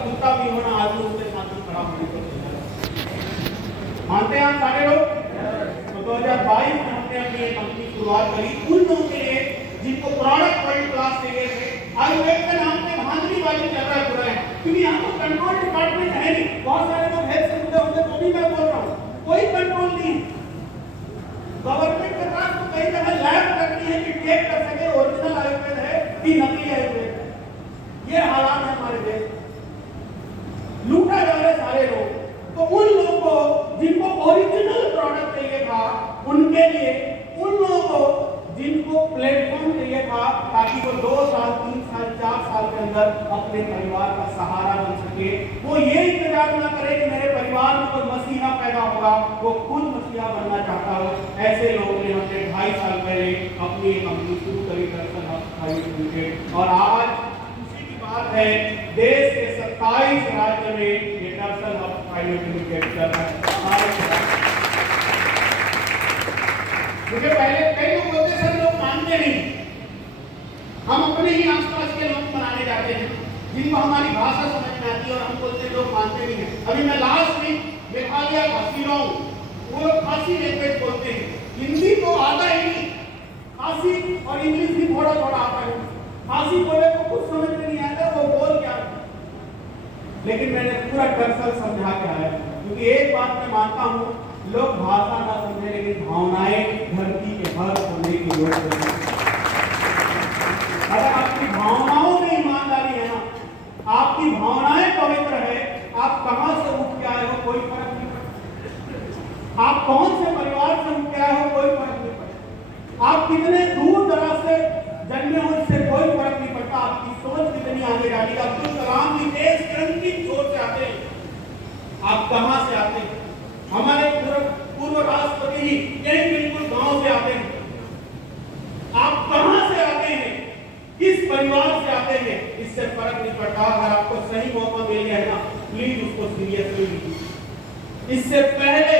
कुत्ता भी होना आदमी उसके साथ में खड़ा होने को मानते हैं आप सारे लोग। तो 2022 में हमने अपनी कंपनी शुरुआत करी उन लोगों के लिए जिनको प्रोडक्ट वर्ल्ड क्लास चाहिए थे। आयुर्वेद का नाम पे धांधली वाली चल रहा है पूरा है, क्योंकि यहाँ तो कंट्रोल डिपार्टमेंट है नहीं। बहुत सारे लोग हेल्थ से जुड़े होंगे तो भी मैं बोल रहा हूँ कोई कंट्रोल नहीं। गवर्नमेंट के पास तो कई जगह लैब करनी है कि चेक कर सके ओरिजिनल आयुर्वेद है कि नकली आयुर्वेद है। ये हालात है हमारे देश, लूटा जा रहे सारे लोग। तो उन लोगों को जिनको ओरिजिनल प्रोडक्ट चाहिए था, उनके लिए उन लोगों को जिनको प्लेटफॉर्म चाहिए था ताकि वो 2 साल 3 साल 4 साल के अंदर अपने परिवार का सहारा बन सके, वो ये इंतजार ना करे कि मेरे परिवार में कोई मसीहा पैदा होगा, वो खुद मसीहा बनना चाहता हो। ऐसे लोगों ने हमने 2.5 साल पहले अपनी कंपनी शुरू करी दरअसल लिमिटेड। और आज खुशी की बात है देश के 27 राज्य में ये दरअसल प्राइवेट लिमिटेड चल रहा है। मुझे पहले कई लोग बोलते सर लोग मानते नहीं, हम अपने ही आसपास के लोग बनाने जाते हैं जिनको हमारी भाषा समझ में आती है और हम बोलते हैं लोग मानते नहीं है। अभी मैं लास्ट वीक मेघालय खासी रहा हूँ, वो लोग खासी लैंग्वेज बोलते हैं, हिंदी तो आता ही नहीं, खासी और इंग्लिश भी थोड़ा थोड़ा आता है। खासी बोले तो कुछ समझ में नहीं आता वो बोल क्या, लेकिन मैंने पूरा दरअसल समझा के आया, क्योंकि एक बात मैं मानता हूँ लोग भाषा ना समझे लेकिन भावनाएं धरती के हर कोने की ओर है। अगर आपकी भावनाओं में ईमानदारी है ना, आपकी भावनाएं पवित्र है, आप कहां से उठ के आए हो कोई फर्क नहीं पड़ता, आप कौन से परिवार से उठ के आए हो कोई फर्क नहीं पड़ता, आप कितने दूर दराज से जन्मे हो इससे कोई फर्क नहीं पड़ता, आपकी सोच कितनी आगे जाती है। अब्दुल कलाम भी देश क्रांति की सोच से आते हैं, आप कहां से आते हैं? हमारे पूर्व राष्ट्रपति ही यही बिल्कुल गांव से आते हैं। आप कहां से आते हैं, किस परिवार से आते हैं, इससे फर्क नहीं पड़ता। अगर आपको सही मौका मिल गया है ना, प्लीज उसको सीरियसली लीजिए। इससे पहले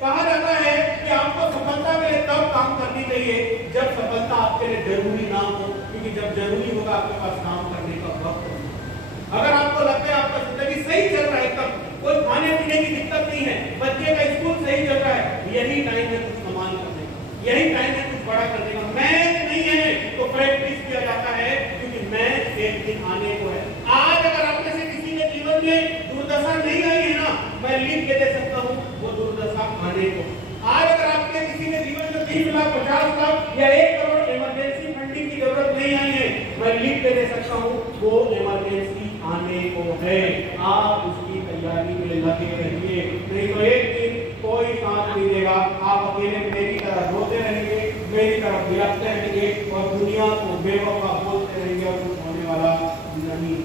कहा जाता है कि आपको सफलता के लिए तब काम करनी चाहिए जब सफलता आपके लिए जरूरी ना हो, क्योंकि जब जरूरी होगा आपके पास काम करने का वक्त होगा। अगर आपको लगता है आपका जिंदगी सही चल रहा है, तब कोई खाने पीने की दिक्कत नहीं है, बच्चे का स्कूल सही चल रहा है, यही टाइम है कुछ कमाल करने का, यही टाइम है कुछ बड़ा करने का। मैच नहीं है तो प्रैक्टिस किया जाता है, क्योंकि मैच एक दिन आने को है। आज अगर आप में से किसी के जीवन में दुर्दशा नहीं आई है ना, मैं लिख के दे सकता हूँ वो दुर्दशा आने को। आज अगर आपके किसी के जीवन में 30 लाख 50 लाख या 1 करोड़ इमरजेंसी फंडिंग की जरूरत नहीं आई है, मैं लिख के दे सकता हूँ वो इमरजेंसी आने को है। आप उसकी तैयारी में लगे रहिए, नहीं तो एक दिन कोई साथ नहीं देगा। आप अकेले मेरी तरह रोते रहेंगे, मेरी तरह गिरफ्ते रहेंगे और दुनिया को बेवफा बोलते रहेंगे और कुछ होने वाला नहीं।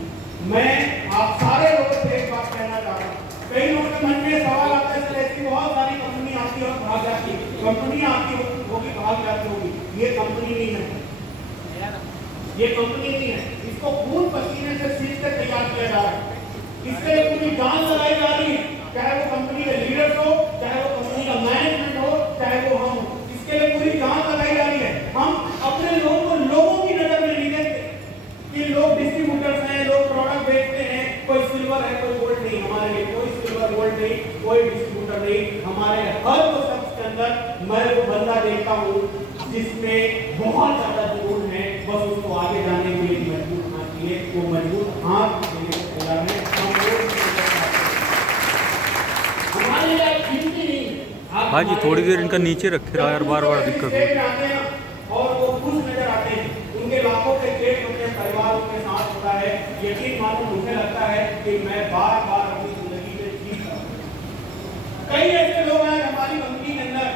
मैं आप सारे लोगों से एक बात कहना चाहता हूँ, कई लोगों के मन में सवाल आता है सर ऐसी बहुत सारी कंपनी आती है और भाग जाती है, कंपनी आती होगी भाग जाती होगी, ये कंपनी नहीं है, ये कंपनी नहीं है। इसको खून पसीने से सीख कर तैयार किया जा रहा है, इसके लिए पूरी जान लगाई जा रही है, चाहे वो कंपनी के लीडर्स हो, चाहे वो कंपनी का मैनेजमेंट हो, चाहे वो हम हो, इसके लिए पूरी जान लगाई जा रही है। हम अपने लोगों को लोगों की नजर में नहीं देखते कि लोग डिस्ट्रीब्यूटर्स हैं, लोग प्रोडक्ट बेचते हैं, कोई सिल्वर है कोई गोल्ड नहीं, हमारे लिए कोई सिल्वर गोल्ड नहीं, कोई डिस्ट्रीब्यूटर नहीं। हमारे हर वो शख्स के अंदर मैं वो बंदा देखता हूँ जिसमें बहुत ज्यादा जुनून है, बस उसको आगे जाने के लिए मजबूत हाथ चाहिए, वो मजबूत हाथ देने को तैयार है। हमारे लिए कीमती नहीं। भाजी थोड़ी देर इनका नीचे रखे रहा यार, बार-बार दिक्कत हो रही है और वो खुश नजर आते हैं, उनके लाखों के चेक अपने परिवार के साथ होता है। यकीन मानो मुझे लगता है कि मैं बार-बार अपनी जिंदगी में जीत रहा हूं। कई ऐसे लोग हैं हमारी कंपनी के अंदर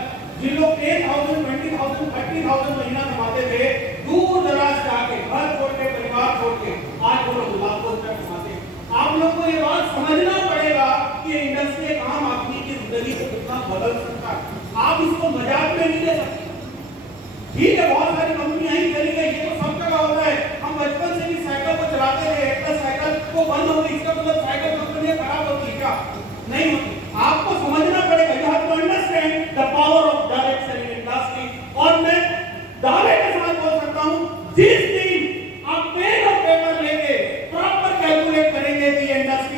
जिन लोग 10,000 20,000 30,000 महीना कमाते थे, दूर दराज जाके घर छोड़ के परिवार छोड़ के आज वो लोग लाखों रुपए कमाते हैं। आप लोग को ये बात समझना पड़ेगा कि ये इंडस्ट्री काम आदमी की जिंदगी को कितना बदल सकता है। आप इसको मजाक में नहीं ले सकते। ठीक है बहुत सारी कंपनियां ही चली गई, ये तो सब जगह होता है। हम बचपन से भी साइकिल को चलाते थे, एक साइकिल को बंद हो गई, इसका मतलब साइकिल कंपनी खराब होती है क्या? नहीं होती। आपको समझना पड़ेगा, you have to understand the power of direct selling industry. और मैं दावे के साथ बोल सकता हूं जिस दिन आप पेन और पेपर लेके प्रॉपर कैलकुलेट करेंगे कि इंडस्ट्री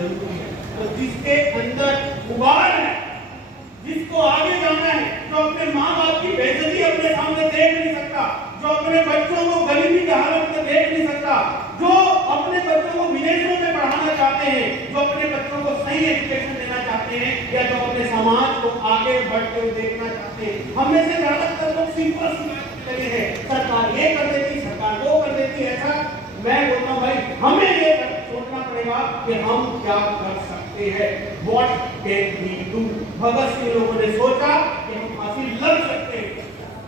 जरूरी है। तो जिसके अंदर उबाल है, जिसको आगे जाना है, जो अपने माँ बाप की बेइज्जती अपने सामने देख नहीं सकता, जो अपने बच्चों को गरीबी की हालत में देख नहीं सकता, जो अपने बच्चों को विदेशों में पढ़ाना चाहते हैं, जो अपने बच्चों को सही एजुकेशन देना चाहते हैं, या जो अपने समाज को आगे बढ़ते हुए देखना चाहते हैं। हम में से ज्यादातर लोग सिंपल सी बात लगे हैं, सरकार ये कर देती, सरकार वो कर देती, ऐसा। मैं बोलता हूँ भाई, हमें ये सोचना पड़ेगा कि हम क्या कर सकते हैं। What can we do? Bhagat Singh लोगों ने सोचा कि हम फांसी लग सकते हैं,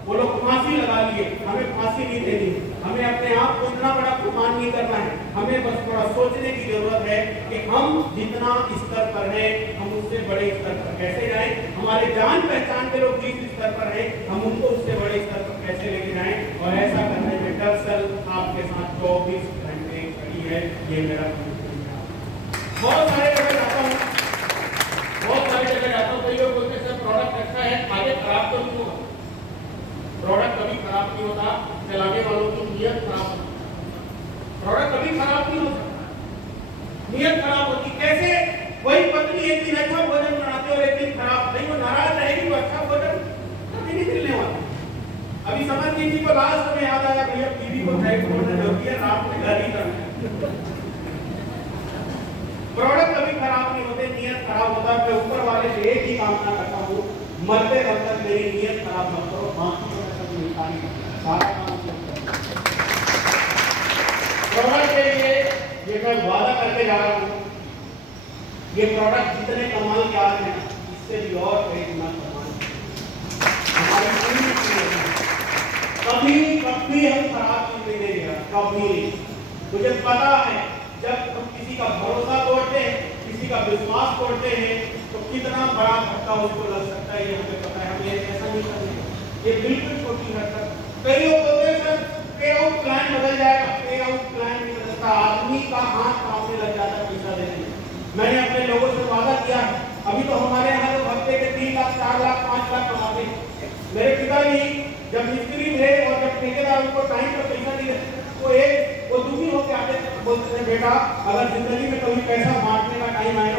वो लोग फांसी लगा लिए। हमें फांसी नहीं देनी, हमें अपने आप को इतना बड़ा कुर्बान नहीं करना है। हमें बस थोड़ा सोचने की जरूरत है कि हम जितना स्तर पर हैं, हम उससे बड़े स्तर पर कैसे जाएं। हमारे जान पहचान के लोग जिस स्तर पर हैं, हम उनको उससे बड़े स्तर पर कैसे लेके जाएं। और ऐसा करने में दरअसल आपके साथ 24 घंटे खड़ी है। ये मेरा बहुत सारे जगह जाता हूँ, बहुत सारी जगह जाता हूँ। कई लोग बोलते हैं प्रोडक्ट अच्छा है, आगे खराब तो नहीं होगा। प्रोडक्ट कभी खराब नहीं होता, चलाने वालों की नियत खराब होती है। प्रोडक्ट कभी खराब नहीं हो सकता, नियत खराब होती। कैसे? वही पत्नी एक दिन अच्छा भोजन बनाते और एक दिन खराब, नहीं वो नाराज रहेगी, वो अच्छा भोजन कभी नहीं मिलने वाला। अभी समझ लीजिए को लास्ट में याद आया, भैया बीवी को ड्राइव करना जरूरी है, रात में घर ही करना है। प्रोडक्ट कभी खराब नहीं होते, नियत खराब होता है। मैं ऊपर वाले से एक ही कामना करता हूँ, मरते वक्त तक मेरी नियत खराब मत करो, बाकी तो मैं सब मिलता नहीं, सारा काम प्रोडक्ट के लिए ये मैं वादा करके जा रहा हूँ। ये प्रोडक्ट जितने कमाल के आज हैं, इससे भी और कई गुना कमाल। हमारी कभी कभी हम खराब चीज नहीं देंगे, कभी नहीं। मुझे पता है जब हम किसी का भरोसा तोड़ते हैं, किसी का विश्वास तोड़ते हैं, तो कितना बड़ा धक्का उसको लग सकता है, ये हमें पता है। हम ये ऐसा नहीं करेंगे, ये बिल्कुल छोटी हरकत। कई लोग बोलते हैं सर पे आउट प्लान बदल जाएगा, पे आउट प्लान नहीं बदलता, आदमी का हाथ कांपने लग जाता है पैसा देने में। मैंने अपने लोगों से वादा किया, अभी तो हमारे यहाँ लोग हफ्ते के 3 लाख 4 लाख 5 लाख कमाते हैं। मेरे पिताजी जब मिस्त्री थे और जब ठेकेदार उनको टाइम पर पैसा नहीं देते, वो दुखी होकर आते थे, बोलते थे बेटा अगर जिंदगी में कभी पैसा बांटने का टाइम आए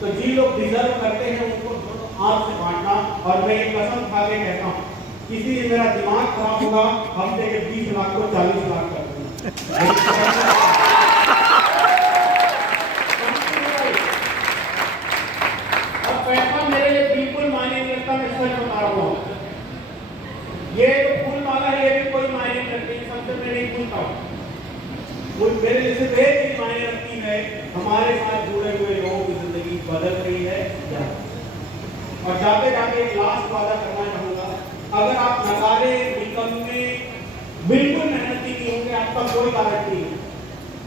तो जी लोग डिजर्व करते हैं उनको दोनों हाथ से बांटना। और मैं एक कसम खा के कहता हूँ, किसी दिन मेरा दिमाग खराब होगा, हफ्ते के 20 लाख को 40 लाख कर दूंगा। और पैसा मेरे लिए बिल्कुल मायने नहीं रखता, मैं सच बता रहा हूँ। ये तो फूल माला है, ये भी कोई मायने नहीं रखती, सबसे मैं नहीं भूलता हूँ। मेरे लिए सिर्फ एक चीज मायने रखती है, हमारे साथ जुड़े हुए लोगों की जिंदगी बदल रही है या। और जाते जाते एक लास्ट वादा करना चाहूंगा, अगर आप नकारे निकम्मे बिल्कुल मेहनती नहीं होंगे, आपका कोई गारंटी नहीं।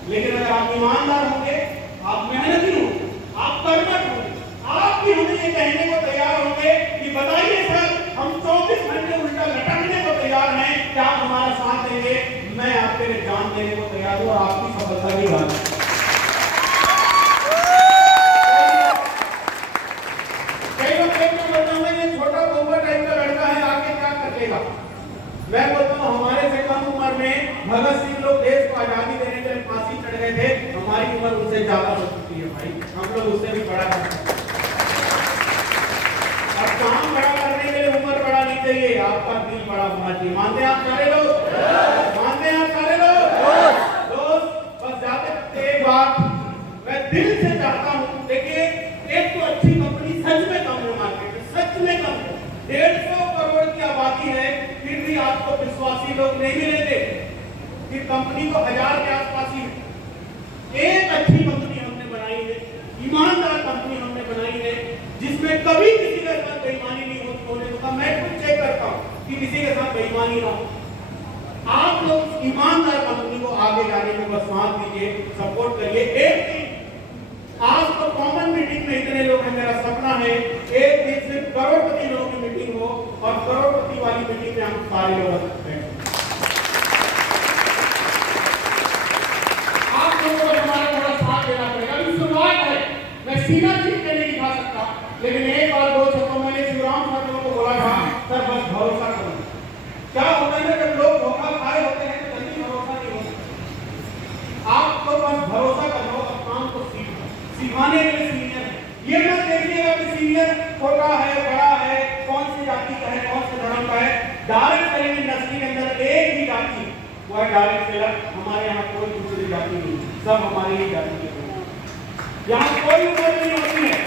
लेकिन अगर आप ईमानदार होंगे, आप मेहनती होंगे, आप कर्मठ होंगे, आप भी हमें ये कहने को तैयार होंगे कि बताइए सर हम 24 घंटे उल्टा लटकने को तैयार हैं, क्या आप हमारा साथ देंगे? मैं आपके लिए जान देने को तैयार हूँ और आपकी सफलता की बात है। कई लोग बोलते हैं ये छोटा गोबर टाइप का लड़का है, आगे क्या कर लेगा? मैं बोलता हूँ हमारे से कम उम्र में भगत सिंह लोग देश को आजादी देने के लिए फांसी चढ़ गए थे, हमारी उम्र उनसे ज्यादा हो चुकी है भाई, हम लोग उससे भी बड़ा कर सकते हैं। अब काम बड़ा करने के लिए उम्र बड़ा नहीं चाहिए, आपका दिल बड़ा होना चाहिए। मानते हैं आप सारे लोग? मानते हैं आप सारे लोग? दोस्त बस जाते एक बात मैं दिल से चाहता हूँ, देखिए एक तो अच्छी कंपनी सच में कम है मार्केट में, सच में कम है। 150 करोड़ की आबादी है, फिर भी आपको विश्वासी लोग नहीं मिलेंगे, फिर कंपनी को 1000 के आसपास ही। एक अच्छी कंपनी हमने बनाई है, ईमानदार कंपनी हमने बनाई है, जिसमें कभी किसी के साथ बेईमानी नहीं होने दूंगा। मैं खुद चेक करता हूँ कि किसी के साथ बेईमानी ना हो। आप लोग ईमानदार कंपनी को आगे जाने में बस साथ दीजिए, सपोर्ट करिए। एक दिन आज तो कॉमन मीटिंग में इतने लोग हैं, मेरा सपना है एक दिन सिर्फ करोड़पति लोगों की मीटिंग हो और करोड़पति वाली मीटिंग में हम सारे लोग बैठे। आप लोगों को हमारा थोड़ा साथ देना पड़ेगा। अभी शुरुआत है, मैं सीधा जीत के नहीं दिखा सकता, लेकिन एक बार 2 शब्दों मैंने शिवराम साथियों को बोला था, सर बस भरोसा करो। क्या होता है जब लोग धोखा खाए होते हैं तो जल्दी भरोसा नहीं होता। आप तो बस भरोसा करो और काम को सीखो। सिखाने के लिए सीनियर है। ये मत देखिएगा कि सीनियर छोटा है बड़ा है, कौन सी जाति का है, कौन से धर्म का है। डायरेक्ट सेलिंग इंडस्ट्री के अंदर एक ही जाति है, वो है डायरेक्ट सेलर। हमारे यहाँ कोई दूसरी जाति नहीं, सब हमारी ही जाति के लोग। यहाँ कोई उम्र नहीं होती है,